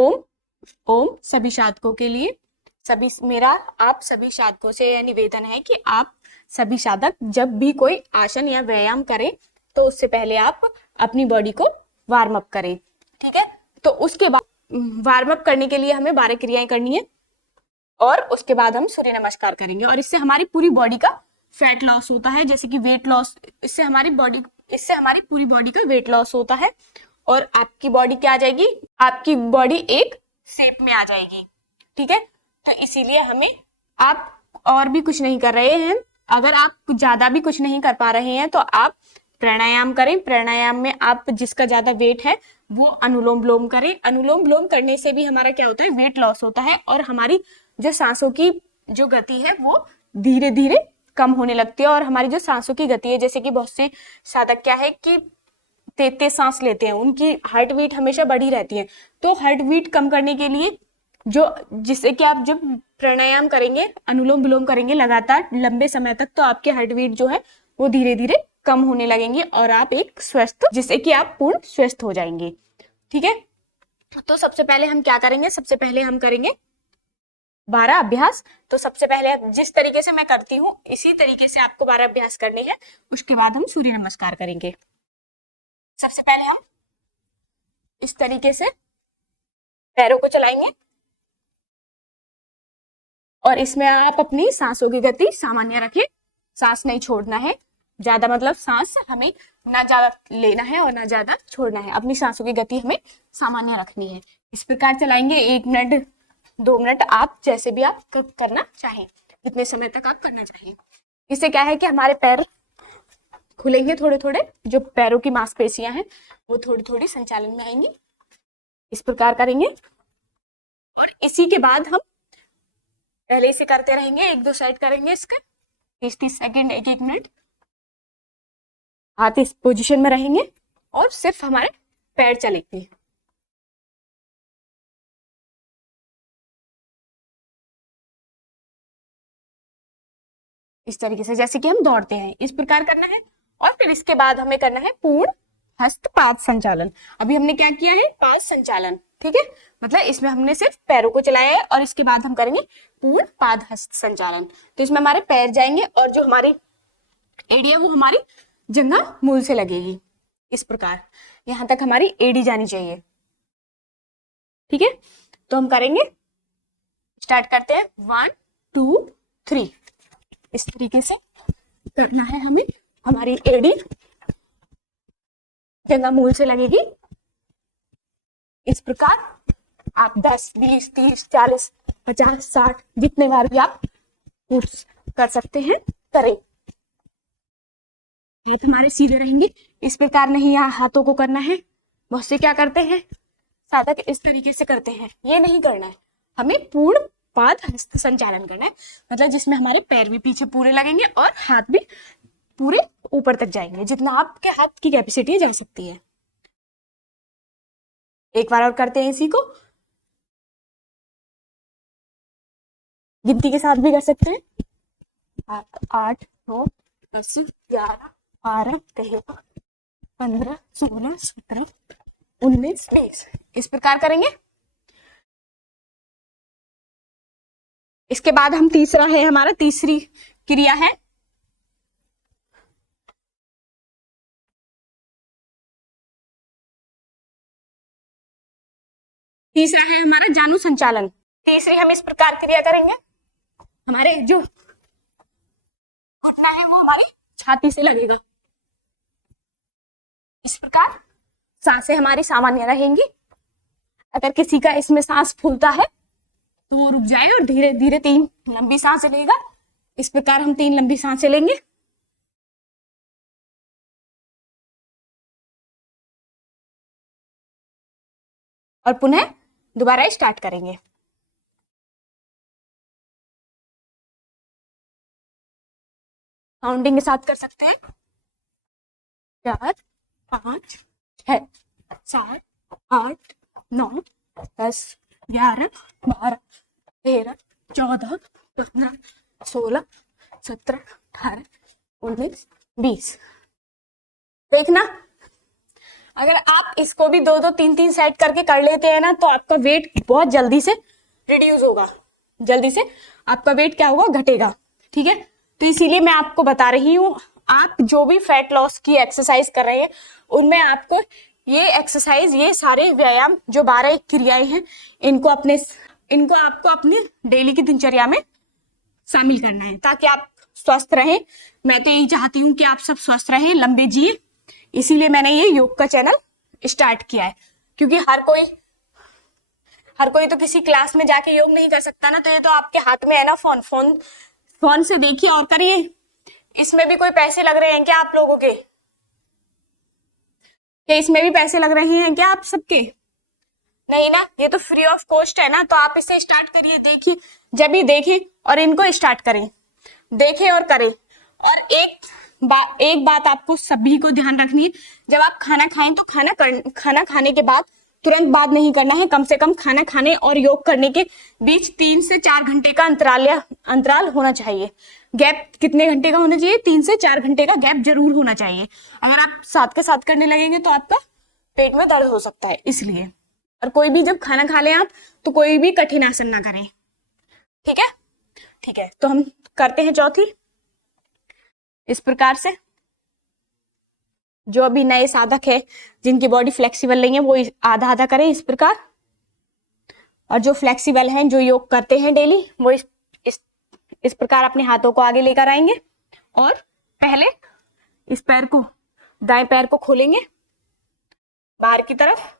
ओम। ओम सभी साधकों के लिए, मेरा आप सभी साधकों से यह निवेदन है कि आप सभी साधक जब भी कोई आसन या व्यायाम करें तो उससे पहले आप अपनी बॉडी को वार्म अप करें। ठीक है, तो उसके बाद वार्म अप करने के लिए हमें 12 क्रियाएं करनी है और उसके बाद हम सूर्य नमस्कार करेंगे और इससे हमारी पूरी बॉडी का फैट लॉस होता है, जैसे कि वेट लॉस। इससे हमारी पूरी बॉडी का वेट लॉस होता है और आपकी बॉडी क्या आ जाएगी, आपकी बॉडी एक शेप में आ जाएगी। ठीक है, तो इसीलिए हमें, आप और भी कुछ नहीं कर रहे हैं, अगर आप ज्यादा भी कुछ नहीं कर पा रहे हैं तो आप प्राणायाम करें। प्राणायाम में आप जिसका ज्यादा वेट है वो अनुलोम विलोम करें। अनुलोम विलोम करने से भी हमारा क्या होता है, वेट लॉस होता है और हमारी जो सांसों की जो गति है वो धीरे धीरे कम होने लगती है। और हमारी जो सांसों की गति है, जैसे कि बहुत से साधक क्या है कि तेज तेज सांस लेते हैं, उनकी हार्ट बीट हमेशा बढ़ी रहती है। तो हार्ट बीट कम करने के लिए जिससे कि आप जब प्राणायाम करेंगे, अनुलोम विलोम करेंगे लगातार लंबे समय तक, तो आपके हार्ट बीट जो है वो धीरे धीरे कम होने लगेंगे और आप एक स्वस्थ, जिससे कि आप पूर्ण स्वस्थ हो जाएंगे। ठीक है, तो सबसे पहले हम क्या करेंगे, सबसे पहले हम करेंगे 12 अभ्यास। तो सबसे पहले जिस तरीके से मैं करती हूँ इसी तरीके से आपको 12 अभ्यास करने हैं। उसके बाद हम सूर्य नमस्कार करेंगे। सबसे पहले हम इस तरीके से पैरों को चलाएंगे और इसमें आप अपनी सांसों की गति सामान्य रखें, सांस नहीं छोड़ना है ज्यादा, मतलब सांस हमें ना ज्यादा लेना है और ना ज्यादा छोड़ना है, अपनी सांसों की गति हमें सामान्य रखनी है। इस प्रकार चलाएंगे 1 मिनट 2 मिनट, आप जैसे भी आप करना चाहें, जितने समय तक आप करना चाहें। इससे क्या है कि हमारे पैर खुलेंगे थोड़े थोड़े, जो पैरों की मांसपेशियां हैं वो थोड़ी थोड़ी संचालन में आएंगी। इस प्रकार करेंगे और इसी के बाद हम पहले इसे करते रहेंगे, 1-2 सेट करेंगे इसके 30-30 सेकेंड, 1-1 मिनट। हाथ इस पोजीशन में रहेंगे और सिर्फ हमारे पैर चलेंगे। इस तरीके से जैसे कि हम दौड़ते हैं, इस प्रकार करना है। और फिर इसके बाद हमें करना है पूर्ण हस्त पाद संचालन। अभी हमने क्या किया है, पाद संचालन। ठीक है, मतलब इसमें हमने सिर्फ पैरों को चलाया है और इसके बाद हम करेंगे पूर्ण पाद हस्त संचालन। तो इसमें हमारे पैर जाएंगे और जो हमारी एड़ी है वो हमारी जंघा मूल से लगेगी। इस प्रकार यहां तक हमारी एड़ी जानी चाहिए। ठीक है, तो हम करेंगे, स्टार्ट करते हैं 1 2 3। इस तरीके से करना है हमें, हमारी एड़ी जंघा मूल से लगेगी। इस प्रकार आप 10 20 30 40 50 60 जितने बार भी आप कर सकते हैं करें। हाथ हमारे सीधे रहेंगे, इस प्रकार नहीं यहाँ हाथों को करना है। बहुत से क्या करते हैं साधक, इस तरीके से करते हैं, ये नहीं करना है। हमें पूर्ण पाद हस्त संचालन करना है, मतलब जिसमें हमारे पैर भी पीछे पूरे लगेंगे और हाथ भी पूरे ऊपर तक जाएंगे, जितना आपके हाथ की कैपेसिटी जा सकती है। एक बार और करते हैं इसी को, गिनती के साथ भी कर सकते हैं। 8 9 10 11 12 13 15 16 17 19 20। इस प्रकार करेंगे। इसके बाद हम तीसरा है, हमारा तीसरी क्रिया है तीसरा है हमारा जानु संचालन। तीसरी हम इस प्रकार क्रिया करेंगे, हमारे जो घुटना है वो हमारी छाती से लगेगा। इस प्रकार सांसें हमारी सामान्य रहेंगी। अगर किसी का इसमें सांस फूलता है तो वो रुक जाए और धीरे धीरे 3 लंबी सांसें लेगा। इस प्रकार हम 3 लंबी सांसें लेंगे। और पुनः दोबारा स्टार्ट करेंगे। काउंटिंग के साथ कर सकते हैं, 4 5 6 7 8 9 10 11 12 13 14 15 16 17 18 19 20। देखना अगर आप इसको भी 2-2 3-3 सेट करके कर लेते हैं ना, तो आपका वेट बहुत जल्दी से रिड्यूस होगा, जल्दी से आपका वेट क्या होगा, घटेगा। ठीक है, तो इसीलिए मैं आपको बता रही हूँ, आप जो भी फैट लॉस की एक्सरसाइज कर रहे हैं उनमें आपको ये एक्सरसाइज, ये सारे व्यायाम जो 12 क्रियाएं हैं, इनको आपको अपने डेली की दिनचर्या में शामिल करना है, ताकि आप स्वस्थ रहें। मैं तो यही चाहती हूँ कि आप सब स्वस्थ रहें, लंबे जिए, इसीलिए मैंने ये योग का चैनल स्टार्ट किया है। क्योंकि हर कोई तो किसी क्लास में जाके योग नहीं कर सकता ना, तो ये तो आपके हाथ में है ना, फोन से देखिए और करिए। इसमें भी कोई पैसे लग रहे हैं क्या आप लोगों के? क्या इसमें भी पैसे लग रहे हैं क्या आप सबके? नहीं ना, ये तो फ्री ऑफ कॉस्ट है ना। तो आप इसे स्टार्ट करिए, देखिए, जब भी देखें और इनको स्टार्ट करें, देखें और करें। और एक बात आपको सभी को ध्यान रखनी है, जब आप खाना खाएं तो खाना खाने के बाद तुरंत बाद नहीं करना है। कम से कम खाना खाने और योग करने के बीच 3 से 4 घंटे का अंतराल होना चाहिए। गैप कितने घंटे का होना चाहिए? 3 से 4 घंटे का गैप जरूर होना चाहिए। अगर आप साथ के साथ करने लगेंगे तो आपका पेट में दर्द हो सकता है, इसलिए। और कोई भी जब खाना खा लें आप, तो कोई भी कठिन आसन ना करें। ठीक है, ठीक है, तो हम करते हैं चौथी। इस प्रकार से जो अभी नए साधक है, जिनकी बॉडी फ्लेक्सिबल नहीं है, वो आधा आधा करें इस प्रकार। और जो फ्लेक्सिबल हैं, जो योग करते हैं डेली, वो इस प्रकार अपने हाथों को आगे लेकर आएंगे। और पहले इस पैर को, दाएं पैर को खोलेंगे बाहर की तरफ,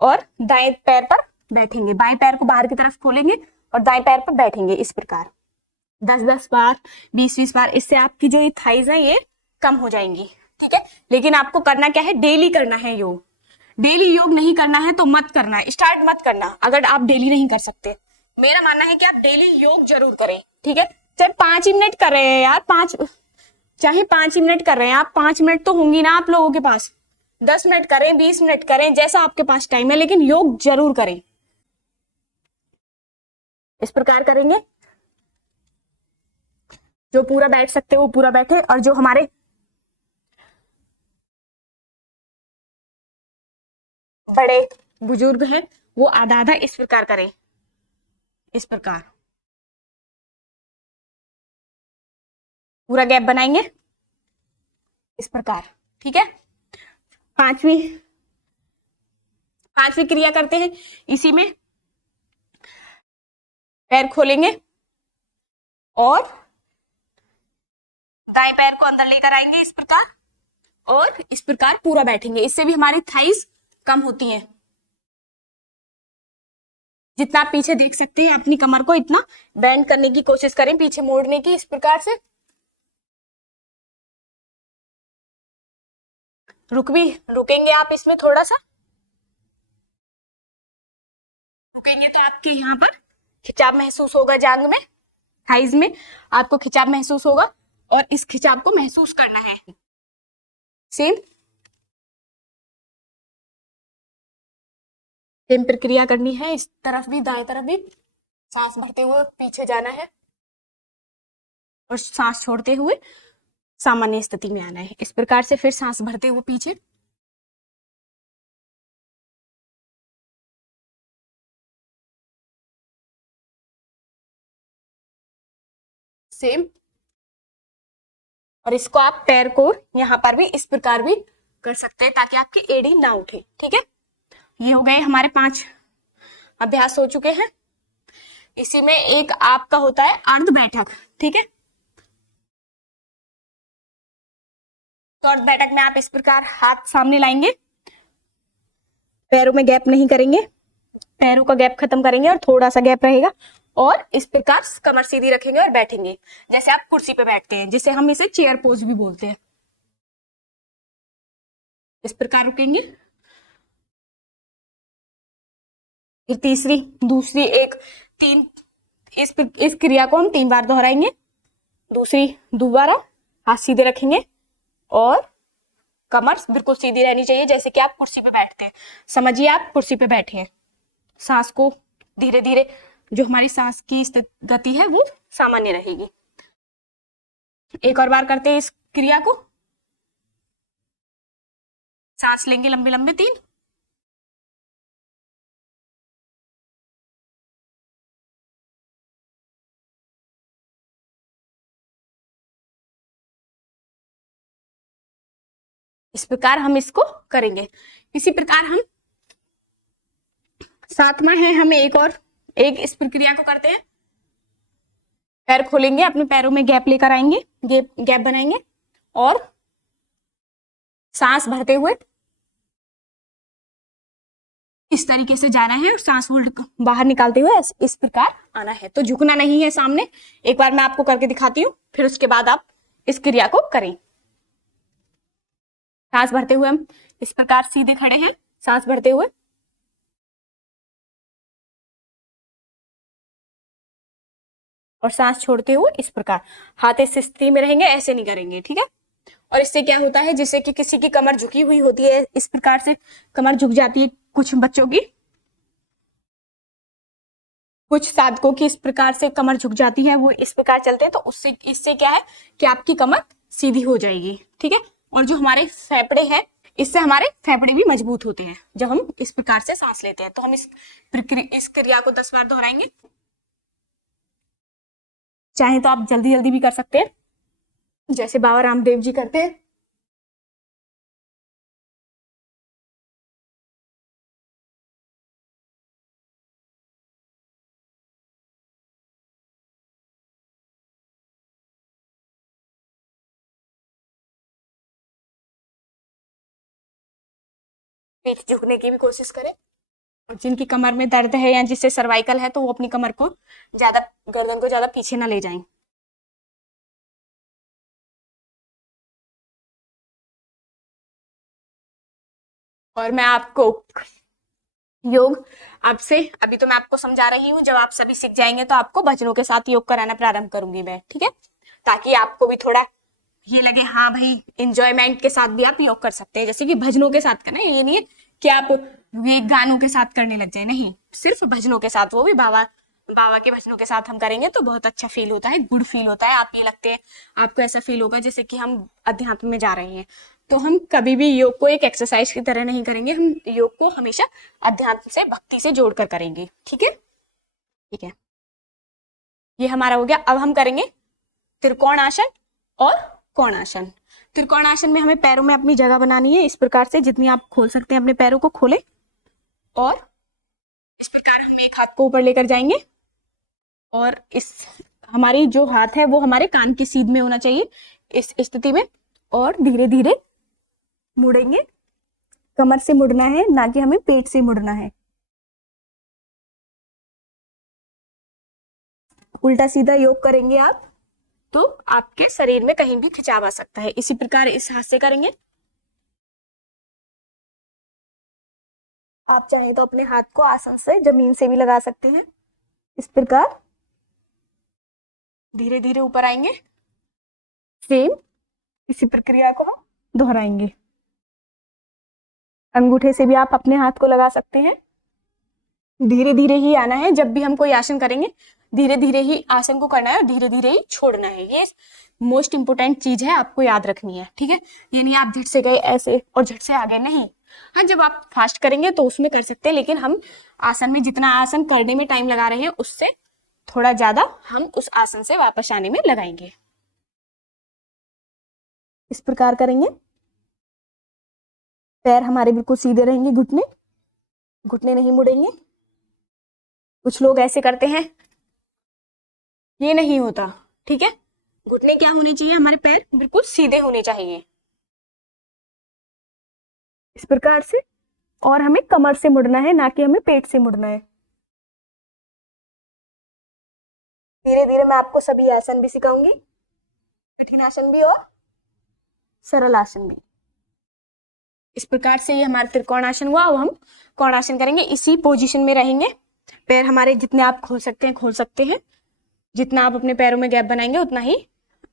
और दाएं पैर पर बैठेंगे। बाएं पैर को बाहर की तरफ खोलेंगे और दाएं पैर पर बैठेंगे इस प्रकार 10-10 बार, 20-20 बार। इससे आपकी जो ये थाइज है ये कम हो जाएंगी। ठीक है, लेकिन आपको करना क्या है? डेली करना है योग। डेली योग नहीं करना है तो मत करना, स्टार्ट मत करना अगर आप डेली नहीं कर सकते। मेरा मानना है कि आप डेली योग जरूर करें। ठीक है, चाहे 5 ही मिनट कर रहे हैं यार, चाहे 5 ही मिनट कर रहे हैं आप, 5 मिनट तो होंगी ना आप लोगों के पास। 10 मिनट करें, 20 मिनट करें, जैसा आपके पास टाइम है, लेकिन योग जरूर करें। इस प्रकार करेंगे। जो पूरा बैठ सकते हो वो पूरा बैठे, और जो हमारे बड़े बुजुर्ग हैं वो आधा आधा इस प्रकार करें, इस प्रकार पूरा गैप बनाएंगे इस प्रकार। ठीक है, पांचवी क्रिया करते हैं। इसी में पैर खोलेंगे और दाएं पैर को अंदर लेकर आएंगे इस प्रकार, और इस प्रकार पूरा बैठेंगे। इससे भी हमारी थाइस कम होती हैं। जितना आप पीछे देख सकते हैं, अपनी कमर को इतना बेंड करने की कोशिश करें, पीछे मोड़ने की, इस प्रकार से। रुकेंगे आप इसमें थोड़ा सा, रुकेंगे तो आपके यहाँ पर खिंचाव महसूस होगा, जांग में, थाइज में आपको खिंचाव महसूस होगा, और इस खिंचाव को महसूस करना है। सेम प्रक्रिया करनी है, इस तरफ भी, दाएं तरफ भी। सांस भरते हुए पीछे जाना है और सांस छोड़ते हुए सामान्य स्थिति में आना है। इस प्रकार से फिर सांस भरते हुए पीछे, सेम। और इसको आप पैर को यहाँ पर भी इस प्रकार भी कर सकते हैं, ताकि आपकी एड़ी ना उठे। ठीक है, ये हो गए हमारे 5 अभ्यास हो चुके हैं। इसी में एक आपका होता है अर्ध बैठक। ठीक है, तो अर्ध बैठक में आप इस प्रकार हाथ सामने लाएंगे, पैरों में गैप नहीं करेंगे, पैरों का गैप खत्म करेंगे और थोड़ा सा गैप रहेगा, और इस प्रकार कमर सीधी रखेंगे और बैठेंगे, जैसे आप कुर्सी पे बैठते हैं, जिसे हम इसे चेयर पोज भी बोलते हैं। इस प्रकार रुकेंगे। फिर दूसरी एक 3, इस क्रिया को हम 3 बार दोहराएंगे। दोबारा हाथ सीधे रखेंगे और कमर बिल्कुल सीधी रहनी चाहिए, जैसे कि आप कुर्सी पे बैठते हैं। समझिए आप कुर्सी पे बैठे हैं। सांस को धीरे धीरे, जो हमारी सांस की गति है वो सामान्य रहेगी। एक और बार करते हैं इस क्रिया को, सांस लेंगे लंबे लंबे 3, इस प्रकार हम इसको करेंगे। इसी प्रकार हम सातवां है, हम एक इस प्रक्रिया को करते हैं। पैर खोलेंगे, अपने पैरों में गैप लेकर आएंगे, गैप बनाएंगे और सांस भरते हुए इस तरीके से जाना है और सांस होल्ड बाहर निकालते हुए इस प्रकार आना है। तो झुकना नहीं है सामने। एक बार मैं आपको करके दिखाती हूँ, फिर उसके बाद आप इस क्रिया को करें। सांस भरते हुए हम इस प्रकार सीधे खड़े हैं, सांस भरते हुए, और सांस छोड़ते हुए इस प्रकार हाथ इस स्थिति में रहेंगे, ऐसे नहीं करेंगे, ठीक है। और इससे क्या होता है, जैसे कि किसी की कमर झुकी हुई होती है, इस प्रकार से कमर झुक जाती है कुछ बच्चों की, कुछ साधकों की इस प्रकार से कमर झुक जाती है, वो इस प्रकार चलते हैं, तो उससे इससे क्या है कि आपकी कमर सीधी हो जाएगी, ठीक है। और जो हमारे फेफड़े हैं, इससे हमारे फेफड़े भी मजबूत होते हैं जब हम इस प्रकार से सांस लेते हैं। तो हम इस क्रिया को 10 बार दोहराएंगे। चाहे तो आप जल्दी जल्दी भी कर सकते हैं, जैसे बाबा रामदेव जी करते हैं। पीठ झुकने की भी कोशिश करें। और जिनकी कमर में दर्द है या जिससे सर्वाइकल है, तो वो अपनी कमर को ज्यादा, गर्दन को ज्यादा पीछे ना ले जाएं। और मैं आपको योग आपसे, अभी तो मैं आपको समझा रही हूँ, जब आप सभी सीख जाएंगे तो आपको भजनों के साथ योग कराना प्रारंभ करूंगी मैं, ठीक है, ताकि आपको भी थोड़ा ये लगे, हाँ भाई इंजॉयमेंट के साथ भी आप योग कर सकते हैं। जैसे कि भजनों के साथ करना, ये नहीं है कि आप ये गानों के साथ करने लग जाए, नहीं, सिर्फ भजनों के साथ, वो भी बाबा के भजनों के साथ हम करेंगे तो बहुत अच्छा फील होता है, गुड फील होता है। आप ये लगते हैं, आपको ऐसा फील होगा जैसे कि हम अध्यात्म में जा रहे हैं। तो हम कभी भी योग को एक एक्सरसाइज की तरह नहीं करेंगे, हम योग को हमेशा अध्यात्म से, भक्ति से जोड़कर करेंगे, ठीक है। ठीक है, ये हमारा हो गया। अब हम करेंगे त्रिकोण आसन और कोण आसन। त्रिकोण आसन में हमें पैरों में अपनी जगह बनानी है, इस प्रकार से जितनी आप खोल सकते हैं अपने पैरों को खोले, और इस प्रकार हम एक हाथ को ऊपर लेकर जाएंगे, और इस हमारी जो हाथ है वो हमारे कान की सीध में होना चाहिए इस स्थिति में, और धीरे धीरे मुड़ेंगे। कमर से मुड़ना है, ना कि हमें पेट से मुड़ना है। उल्टा सीधा योग करेंगे आप तो आपके शरीर में कहीं भी खिंचाव आ सकता है। इसी प्रकार इस हाथ से करेंगे। आप चाहें तो अपने हाथ को आसन से, जमीन से भी लगा सकते हैं। इस प्रकार धीरे धीरे ऊपर आएंगे। सेम इसी प्रक्रिया को हम दोहराएंगे। अंगूठे से भी आप अपने हाथ को लगा सकते हैं। धीरे धीरे ही आना है, जब भी हम कोई आसन करेंगे धीरे धीरे ही आसन को करना है और धीरे धीरे ही छोड़ना है। ये मोस्ट इंपोर्टेंट चीज है, आपको याद रखनी है, ठीक है। ये नहीं आप झट से गए ऐसे और झट से आगे, नहीं। हाँ, जब आप फास्ट करेंगे तो उसमें कर सकते हैं, लेकिन हम आसन में जितना आसन करने में टाइम लगा रहे हैं उससे थोड़ा ज्यादा हम उस आसन से वापस आने में लगाएंगे। इस प्रकार करेंगे। पैर हमारे बिल्कुल सीधे रहेंगे, घुटने नहीं मुड़ेंगे। कुछ लोग ऐसे करते हैं, ये नहीं होता, ठीक है। घुटने क्या होने चाहिए, हमारे पैर बिल्कुल सीधे होने चाहिए, इस प्रकार से। और हमें कमर से मुड़ना है, ना कि हमें पेट से मुड़ना है। धीरे धीरे मैं आपको सभी आसन भी सिखाऊंगी, कठिन आसन भी और सरल आसन भी। इस प्रकार से ये हमारा त्रिकोण आसन हुआ। अब हम कोण आसन करेंगे। इसी पोजीशन में रहेंगे। पैर हमारे जितने आप खोल सकते हैं। जितना आप अपने पैरों में गैप बनाएंगे उतना ही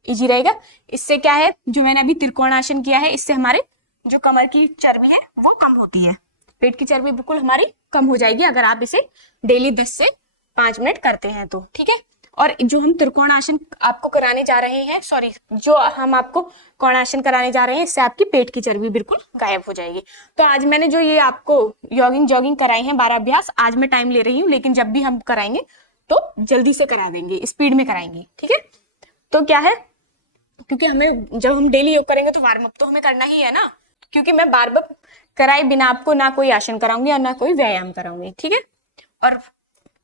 इजी रहेगा। इससे क्या है, जो मैंने अभी त्रिकोण आसन किया है, इससे हमारे जो कमर की चर्बी है वो कम होती है। पेट की चर्बी बिल्कुल हमारी कम हो जाएगी अगर आप इसे डेली 10 से 5 मिनट करते हैं तो, ठीक है। और जो हम त्रिकोणासन आपको कराने जा रहे हैं, सॉरी, जो हम आपको कोणासन कराने जा रहे हैं, इससे आपकी पेट की चर्बी बिल्कुल गायब हो जाएगी। तो आज मैंने जो ये आपको जॉगिंग कराई है 12 अभ्यास, आज मैं टाइम ले रही हूँ, लेकिन जब भी हम कराएंगे तो जल्दी से करा देंगे, स्पीड में कराएंगे, ठीक है। तो क्या है, क्योंकि हमें जब हम डेली योग करेंगे तो वार्म अप तो हमें करना ही है ना, क्योंकि मैं बार बार कराए बिना आपको ना कोई आसन कराऊंगी और ना कोई व्यायाम कराऊंगी, ठीक है। और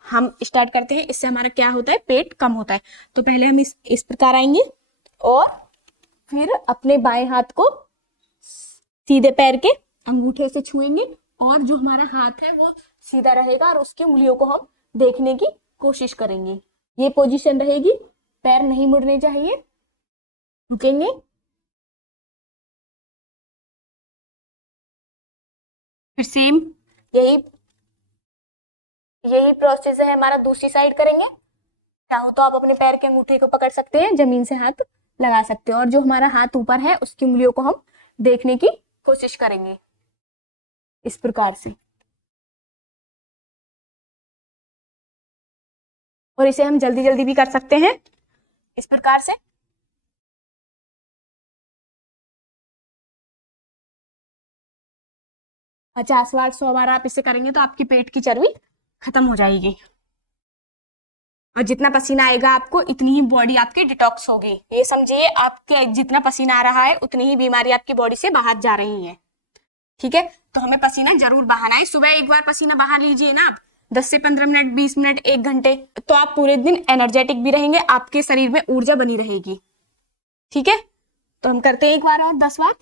हम स्टार्ट करते हैं। इससे हमारा क्या होता है, पेट कम होता है। तो पहले हम इस प्रकार आएंगे और फिर अपने बाएं हाथ को सीधे पैर के अंगूठे से छुएंगे और जो हमारा हाथ है वो सीधा रहेगा और उसकी उंगलियों को हम देखने की कोशिश करेंगे। ये पोजीशन रहेगी, पैर नहीं मुड़ने चाहिए, रुकेंगे। फिर सेम यही प्रोसेस है हमारा, दूसरी साइड करेंगे। चाहो तो आप अपने पैर के अंगूठे को पकड़ सकते हैं, जमीन से हाथ लगा सकते हैं और जो हमारा हाथ ऊपर है उसकी उंगलियों को हम देखने की कोशिश करेंगे इस प्रकार से। और इसे हम जल्दी जल्दी भी कर सकते हैं इस प्रकार से। पचास बार 100 बार आप इसे करेंगे तो आपकी पेट की चर्बी खत्म हो जाएगी और जितना पसीना आएगा आपको इतनी ही बॉडी आपकी डिटॉक्स होगी। ये समझिए, आपके जितना पसीना आ रहा है उतनी ही बीमारी आपकी बॉडी से बाहर जा रही है, ठीक है। तो हमें पसीना जरूर बहाना है। सुबह एक बार पसीना बहा लीजिए ना आप, 10 से 15 मिनट, 20 मिनट, 1 घंटे, तो आप पूरे दिन एनर्जेटिक भी रहेंगे, आपके शरीर में ऊर्जा बनी रहेगी, ठीक है। तो हम करते हैं एक बार और 10 बार।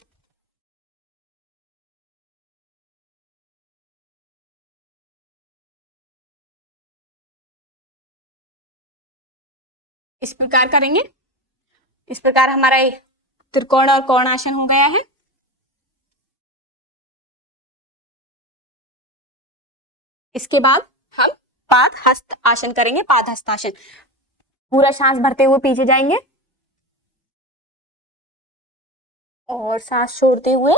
इस प्रकार करेंगे। इस प्रकार हमारा त्रिकोण और कोणासन हो गया है। इसके बाद हम पाद हस्त आसन करेंगे। पाद हस्त आसन, पूरा सांस भरते हुए पीछे जाएंगे और सांस छोड़ते हुए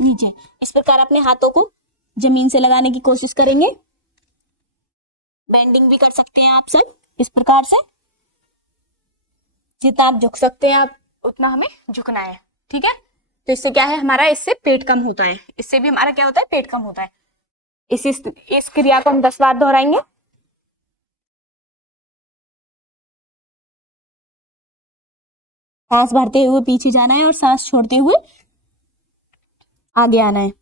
नीचे। इस प्रकार अपने हाथों को जमीन से लगाने की कोशिश करेंगे। बेंडिंग भी कर सकते हैं आप सब इस प्रकार से, जितना आप झुक सकते हैं आप उतना हमें झुकना है, ठीक है। तो इससे क्या है, हमारा इससे पेट कम होता है, इससे भी हमारा क्या होता है, पेट कम होता है। इस क्रिया को हम 10 बार दोहराएंगे। सांस भरते हुए पीछे जाना है और सांस छोड़ते हुए आगे आना है।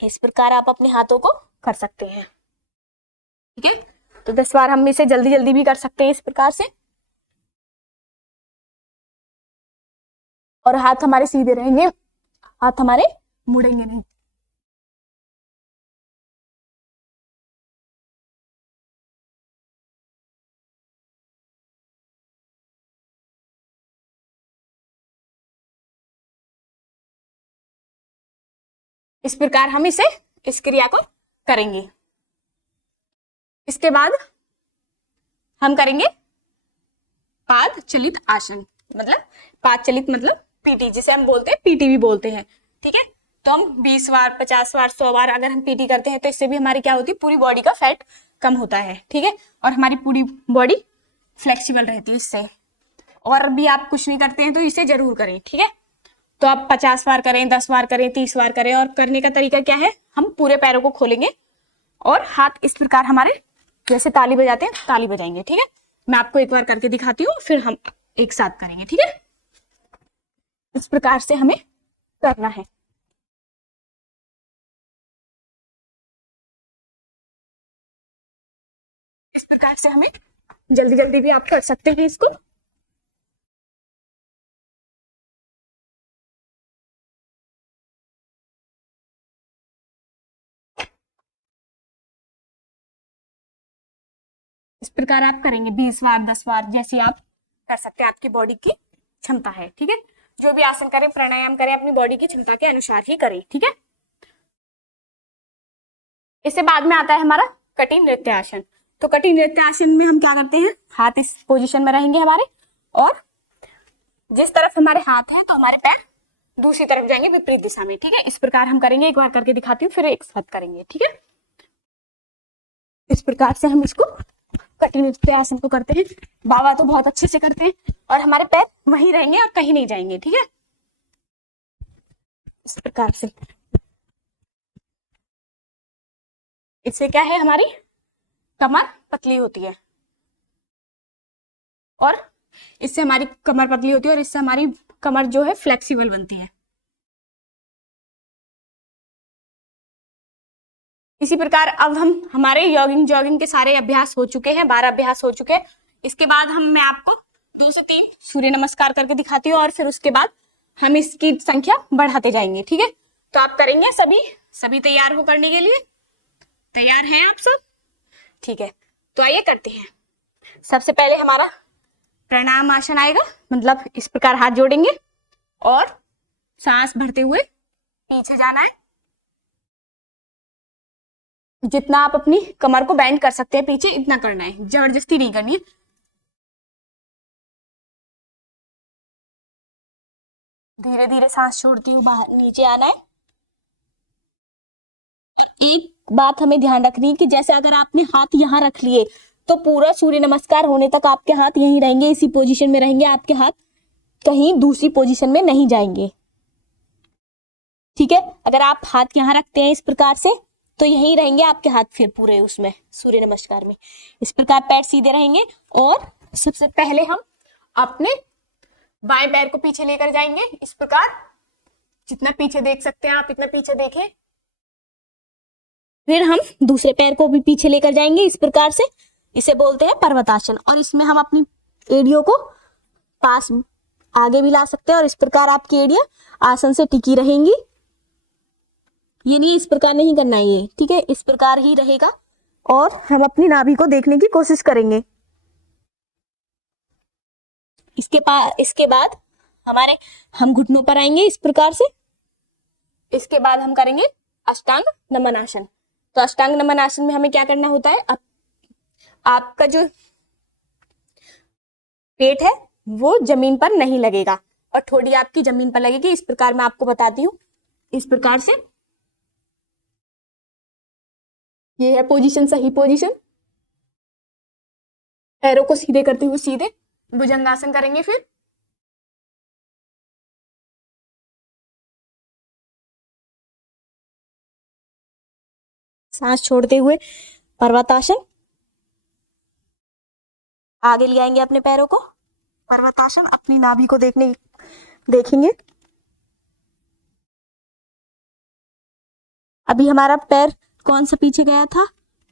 इस प्रकार आप अपने हाथों को कर सकते हैं, ठीक है। तो 10 बार हम इसे जल्दी जल्दी भी कर सकते हैं इस प्रकार से, और हाथ हमारे सीधे रहेंगे, हाथ हमारे मुड़ेंगे नहीं। इस प्रकार हम इस क्रिया को करेंगे। इसके बाद हम करेंगे पाद चलित आसन, मतलब पाद चलित मतलब पीटी, जिसे हम बोलते हैं, पीटी भी बोलते हैं, ठीक है। तो हम 20 बार, 50 बार, 100 बार अगर हम पीटी करते हैं तो इससे भी हमारी क्या होती है, पूरी बॉडी का फैट कम होता है, ठीक है, और हमारी पूरी बॉडी फ्लेक्सिबल रहती है इससे। और भी आप कुछ नहीं करते हैं तो इसे जरूर करें, ठीक है। तो आप 50 बार करें, 10 बार करें, 30 बार करें। और करने का तरीका क्या है, हम पूरे पैरों को खोलेंगे और हाथ इस प्रकार हमारे जैसे ताली बजाते हैं ताली बजाएंगे, ठीक है। मैं आपको एक बार करके दिखाती हूँ, फिर हम एक साथ करेंगे, ठीक है। इस प्रकार से हमें करना है। इस प्रकार से हमें जल्दी जल्दी भी आप कर सकते हैं इसको। इस प्रकार आप करेंगे 20 बार, 10 बार, जैसे आप कर सकते हैं, आपकी बॉडी की क्षमता है, ठीक है। जो भी आसन करें, प्राणायाम करें, अपनी बॉडी की क्षमता के अनुसार ही करें, ठीक है। इससे बाद में आता है हमारा कठिन नृत्य आसन। तो कठिन नृत्य आसन में हम क्या करते हैं, हाथ इस पोजीशन में रहेंगे हमारे, और जिस तरफ हमारे हाथ है तो हमारे पैर दूसरी तरफ जाएंगे विपरीत दिशा में, ठीक है। इस प्रकार हम करेंगे, एक बार करके दिखाती हूँ, फिर एक साथ करेंगे, ठीक है। इस प्रकार से हम इसको कठिन नृत्य आसन को करते हैं। बाबा तो बहुत अच्छे से करते हैं और हमारे पैर वहीं रहेंगे और कहीं नहीं जाएंगे, ठीक है। इस प्रकार से इससे क्या है, हमारी कमर पतली होती है और इससे हमारी कमर पतली होती है और इससे हमारी कमर जो है फ्लेक्सिबल बनती है। इसी प्रकार अब हम हमारे जॉगिंग के सारे अभ्यास हो चुके हैं, 12 अभ्यास हो चुके हैं। इसके बाद मैं आपको 2 से 3 सूर्य नमस्कार करके दिखाती हूँ और फिर उसके बाद हम इसकी संख्या बढ़ाते जाएंगे, ठीक है। तो आप करेंगे, सभी तैयार हो करने के लिए? तैयार हैं आप सब? ठीक है, तो आइए करते हैं। सबसे पहले हमारा प्रणाम आसन आएगा, मतलब इस प्रकार हाथ जोड़ेंगे और सांस भरते हुए पीछे जाना है। जितना आप अपनी कमर को बेंड कर सकते हैं पीछे, इतना करना है, जबरदस्ती नहीं करनी है। धीरे धीरे सांस छोड़ती हुई बाहर नीचे आना है। एक बात हमें ध्यान रखनी है कि जैसे अगर आपने हाथ यहाँ रख लिए तो पूरा सूर्य नमस्कार होने तक आपके हाथ यहीं रहेंगे, इसी पोजीशन में रहेंगे, आपके हाथ कहीं दूसरी पोजीशन में नहीं जाएंगे, ठीक है। अगर आप हाथ यहाँ रखते हैं इस प्रकार से तो यहीं रहेंगे आपके हाथ, फिर पूरे उसमें सूर्य नमस्कार में इस प्रकार पैर सीधे रहेंगे। और सबसे पहले हम अपने बाएं पैर को पीछे लेकर जाएंगे इस प्रकार, जितना पीछे देख सकते हैं आप इतना पीछे देखें। फिर हम दूसरे पैर को भी पीछे लेकर जाएंगे इस प्रकार से, इसे बोलते हैं पर्वतासन। और इसमें हम अपनी एड़ियों को पास आगे भी ला सकते हैं और इस प्रकार आपकी एड़ियां आसन से टिकी रहेंगी। ये नहीं, इस प्रकार नहीं करना है ये, ठीक है, इस प्रकार ही रहेगा। और हम अपनी नाभि को देखने की कोशिश करेंगे। इसके बाद हम घुटनों पर आएंगे इस प्रकार से। इसके बाद हम करेंगे अष्टांग नमन आसन। तो अष्टांग नमन आसन में हमें क्या करना होता है, आपका जो पेट है वो जमीन पर नहीं लगेगा और ठोड़ी आपकी जमीन पर लगेगी। इस प्रकार मैं आपको बताती हूँ, इस प्रकार से ये है पोजीशन, सही पोजीशन। पैरों को सीधे करते हुए सीधे भुजंगासन करेंगे। फिर सांस छोड़ते हुए पर्वतासन, आगे ले आएंगे अपने पैरों को, पर्वतासन, अपनी नाभि को देखेंगे। अभी हमारा पैर कौन सा पीछे गया था,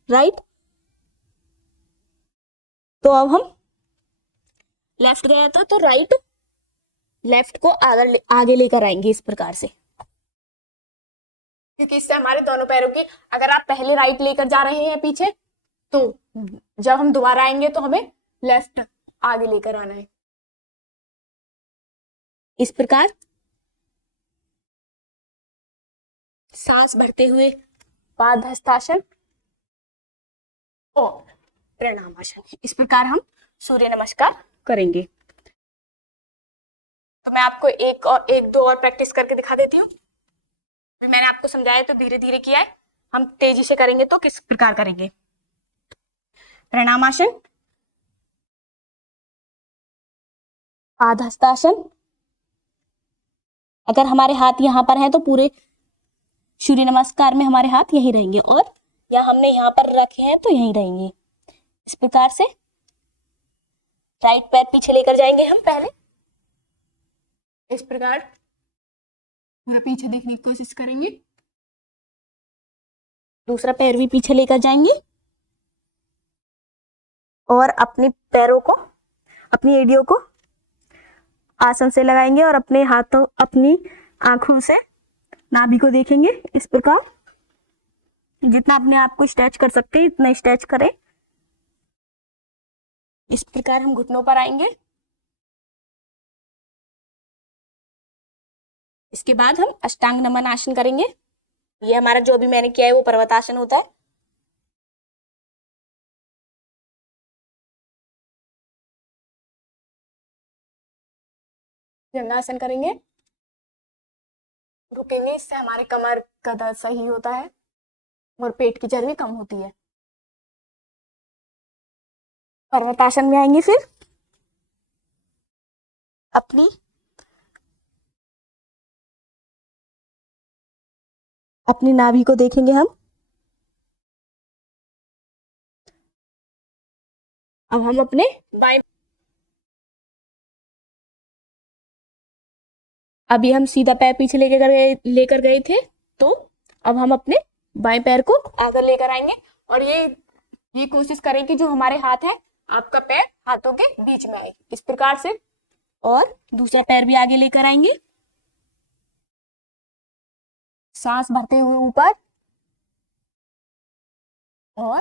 राइट, तो अब हम लेफ्ट गया था तो राइट, लेफ्ट को आगे लेकर आएंगे इस प्रकार से, क्योंकि इससे हमारे दोनों पैरों की, अगर आप पहले राइट लेकर जा रहे हैं पीछे तो जब हम दोबारा आएंगे तो हमें लेफ्ट आगे लेकर आना है इस प्रकार। सांस भरते हुए पादहस्तासन और प्रणामासन, इस प्रकार हम सूर्य नमस्कार करेंगे। तो मैं आपको एक दो और प्रैक्टिस करके दिखा देती हूँ। मैंने आपको समझाया तो धीरे धीरे किया है, हम तेजी से करेंगे तो किस प्रकार करेंगे। प्रणामासन, पादहस्तासन, अगर हमारे हाथ यहाँ पर हैं तो पूरे सूर्य नमस्कार में हमारे हाथ यहीं रहेंगे और या हमने यहाँ पर रखे हैं तो यहीं रहेंगे। इस प्रकार से राइट पैर पीछे लेकर जाएंगे हम पहले, इस प्रकार पूरा पीछे देखने की कोशिश करेंगे। दूसरा पैर भी पीछे लेकर जाएंगे और अपने पैरों को, अपनी एड़ियों को आसन से लगाएंगे और अपने हाथों, अपनी आंखों से नाभि को देखेंगे इस प्रकार। जितना अपने आप को स्ट्रेच कर सकते हैं इतना स्ट्रेच करें। इस प्रकार हम घुटनों पर आएंगे। इसके बाद हम अष्टांग नमन आसन करेंगे। ये हमारा जो भी मैंने किया है वो पर्वतासन होता है। भुजंगासन करेंगे, रुकेंगे, इससे हमारे कमर का दर्द सही होता है और पेट की चर्बी कम होती है। पर्वतासन में आएंगे, फिर अपनी अपनी नाभि को देखेंगे हम। अब हम अपने बाएं, अभी हम सीधा पैर पीछे लेकर गए थे, तो अब हम अपने बाएं पैर को आगे लेकर आएंगे और ये कोशिश करें कि जो हमारे हाथ है आपका पैर हाथों के बीच में आए, इस प्रकार से। और दूसरा पैर भी आगे लेकर आएंगे, सांस भरते हुए ऊपर, और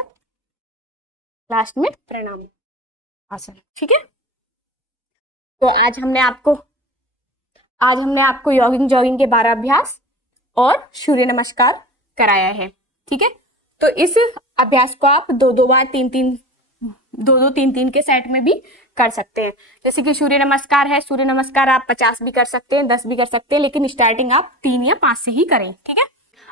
लास्ट में प्रणाम आसन। ठीक है, तो आज हमने आपको जॉगिंग के 12 अभ्यास और सूर्य नमस्कार कराया है। ठीक है, तो इस अभ्यास को आप दो बार 3-3 के सेट में भी कर सकते हैं। जैसे कि सूर्य नमस्कार है, सूर्य नमस्कार आप 50 भी कर सकते हैं, 10 भी कर सकते हैं, लेकिन स्टार्टिंग आप 3 या 5 से ही करें। ठीक है,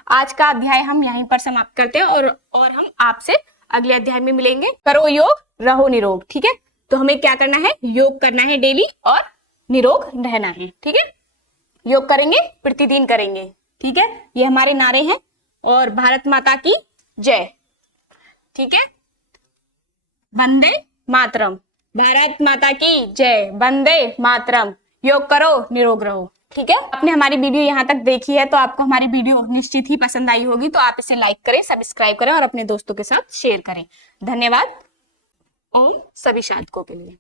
आज का अध्याय हम यहीं पर समाप्त करते हैं और हम आपसे अगले अध्याय में मिलेंगे। करो योग, रहो निरोग। ठीक है, तो हमें क्या करना है, योग करना है डेली और निरोग रहना है। ठीक है, योग करेंगे, प्रतिदिन करेंगे। ठीक है, ये हमारे नारे हैं, और भारत माता की जय। ठीक है, वंदे मातरम, भारत माता की जय, वंदे मातरम। योग करो, निरोग रहो। ठीक है, आपने हमारी वीडियो यहाँ तक देखी है तो आपको हमारी वीडियो निश्चित ही पसंद आई होगी, तो आप इसे लाइक करें, सब्सक्राइब करें और अपने दोस्तों के साथ शेयर करें। धन्यवाद। ओम सभी साधकों के लिए।